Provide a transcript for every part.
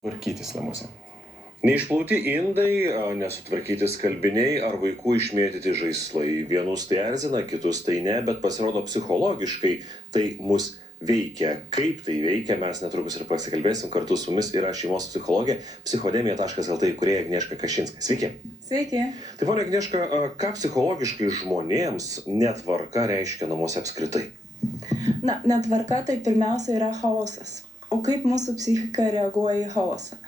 Tvarkytis namuose. Neišplauti indai, nesutvarkyti skalbiniai ar vaikų išmėtyti žaislai. Vienus tai erzina, kitus tai ne, bet pasirodo psichologiškai tai mus veikia. Kaip tai veikia, mes netrukus ir pasikalbėsim. Kartu su mumis yra šeimos psichologė, psichodemija.lt įkūrėja Agnieška Kašinska. Sveiki. Sveiki. Tai ponia Agnieška, ką psichologiškai žmonėms netvarka reiškia namuose apskritai? Netvarka tai pirmiausia yra chaosas. O kaip mūsų psichika reaguoja į chaosą?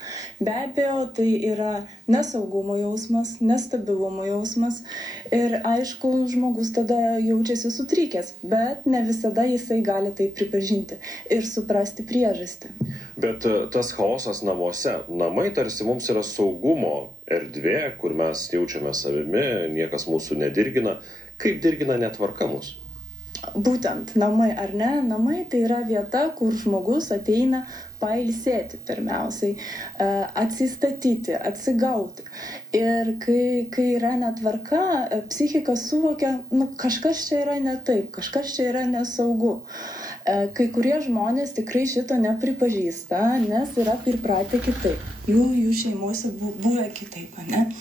Be abejo, tai yra nesaugumo jausmas, nestabilumo jausmas ir aišku, žmogus tada jaučiasi sutrikęs, bet ne visada jisai gali tai pripažinti ir suprasti priežastį. Bet tas chaosas namuose, namai tarsi mums yra saugumo erdvė, kur mes jaučiame savimi, niekas mūsų nedirgina. Kaip dirgina netvarka mus? Būtent namai ar ne, namai tai yra vieta, kur žmogus ateina pailsėti pirmiausiai, atsistatyti, atsigauti. Ir kai yra netvarka, psichika suvokia, kažkas čia yra ne taip, kažkas čia yra nesaugu. Kai kurie žmonės tikrai šito nepripažįsta, nes yra pripratę kitaip. Jų šeimose buvo kitaip, ne?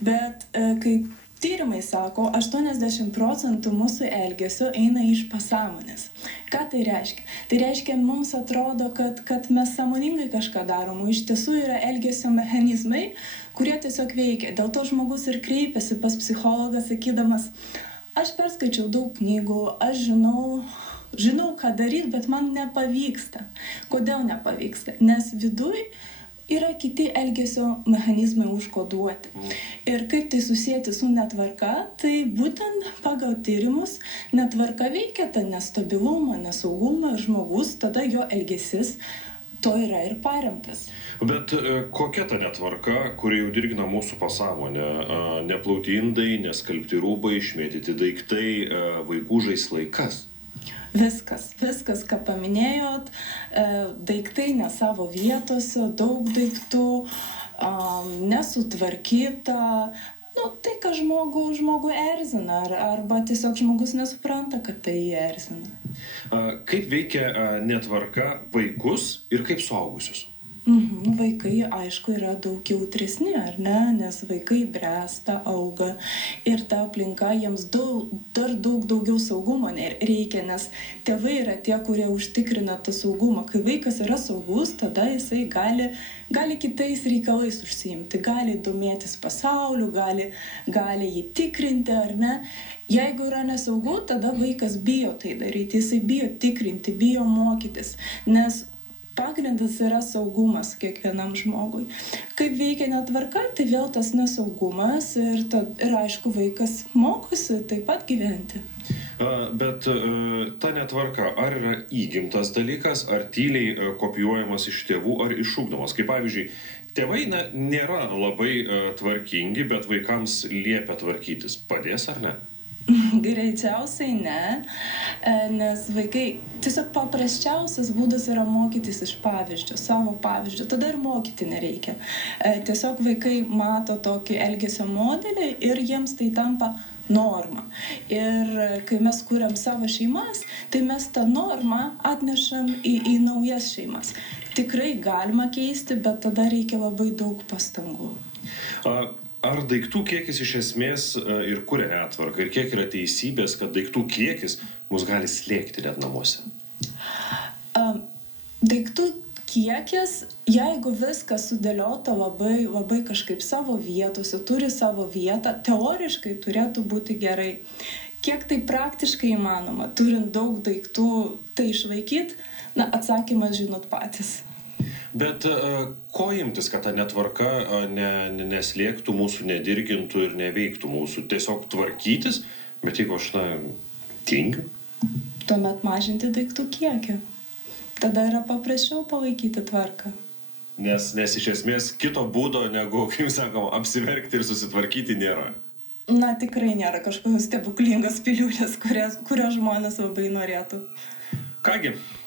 Bet kaip tyrimai sako, 80% mūsų elgesio eina iš pasąmonės. Ką tai reiškia? Tai reiškia, mums atrodo, kad mes sąmoningai kažką darom, o iš tiesų yra elgesio mechanizmai, kurie tiesiog veikia. Dėl to žmogus ir kreipiasi pas psichologą, sakydamas, aš perskaičiau daug knygų, aš žinau, ką daryti, bet man nepavyksta. Kodėl nepavyksta? Nes viduj yra kiti elgesio mechanizmai užkoduoti. Ir kaip tai susijęti su netvarka, tai būtent pagal tyrimus netvarka veikia tą nestabilumą, nesaugumą ir žmogus, tada jo elgesys to yra ir paremtas. Bet kokia ta netvarka, kuri jau dirgina mūsų pasąmonę? Neplauti indai, neskalbti rūbai, išmėtyti daiktai, vaikų žaislai, kas? Viskas, ką paminėjot, daiktai ne savo vietose, daug daiktų, nesutvarkyta, tai, ką žmogų erzina, arba tiesiog žmogus nesupranta, kad tai jį erzina. Kaip veikia netvarka vaikus ir kaip suaugusius? Vaikai, aišku, yra daug jautresni, ar ne? Nes vaikai bręsta, auga ir ta aplinka jiems dar daug daugiau saugumo reikia, nes tėvai yra tie, kurie užtikrina tą saugumą. Kai vaikas yra saugus, tada jisai gali kitais reikalais užsiimti, gali domėtis pasauliu, gali jį tikrinti, ar ne? Jeigu yra nesaugu, tada vaikas bijo tai daryti, jisai bijo tikrinti, bijo mokytis, nes pagrindas yra saugumas kiekvienam žmogui. Kaip veikia netvarka, tai vėl tas nesaugumas ir aišku, vaikas mokosi taip pat gyventi. Bet ta netvarka, ar yra įgimtas dalykas, ar tyliai kopijuojamas iš tėvų, ar išugdomas? Kaip pavyzdžiui, tėvai nėra labai tvarkingi, bet vaikams liepia tvarkytis. Padės ar ne? Greičiausiai ne, nes vaikai, tiesiog paprasčiausias būdas yra mokytis iš pavyzdžio, savo pavyzdžio, tada ir mokyti nereikia. Tiesiog vaikai mato tokį elgesio modelį ir jiems tai tampa norma. Ir kai mes kuriam savo šeimas, tai mes tą normą atnešam į naujas šeimas. Tikrai galima keisti, bet tada reikia labai daug pastangų. Ar daiktų kiekis iš esmės ir kuria netvarką? Ir kiek yra teisybės, kad daiktų kiekis mus gali slėgti net namuose? Daiktų kiekis, jeigu viskas sudėliota labai kažkaip savo vietose, turi savo vietą, teoriškai turėtų būti gerai. Kiek tai praktiškai įmanoma, turint daug daiktų, tai išlaikyti, atsakymas žinot patys. Bet ko imtis, kad ta netvarka neslėgtų mūsų, nedirgintų ir neveiktų mūsų? Tiesiog tvarkytis, bet jeigu aš tingiu? Tuomet mažinti daiktų kiekį. Tada yra paprasčiau palaikyti tvarką. Nes iš esmės kito būdo negu, kaip sakoma, apsiverkti ir susitvarkyti nėra. Tikrai nėra kažkokios stebuklingos piliulės, kurios žmonės labai norėtų. Kągi.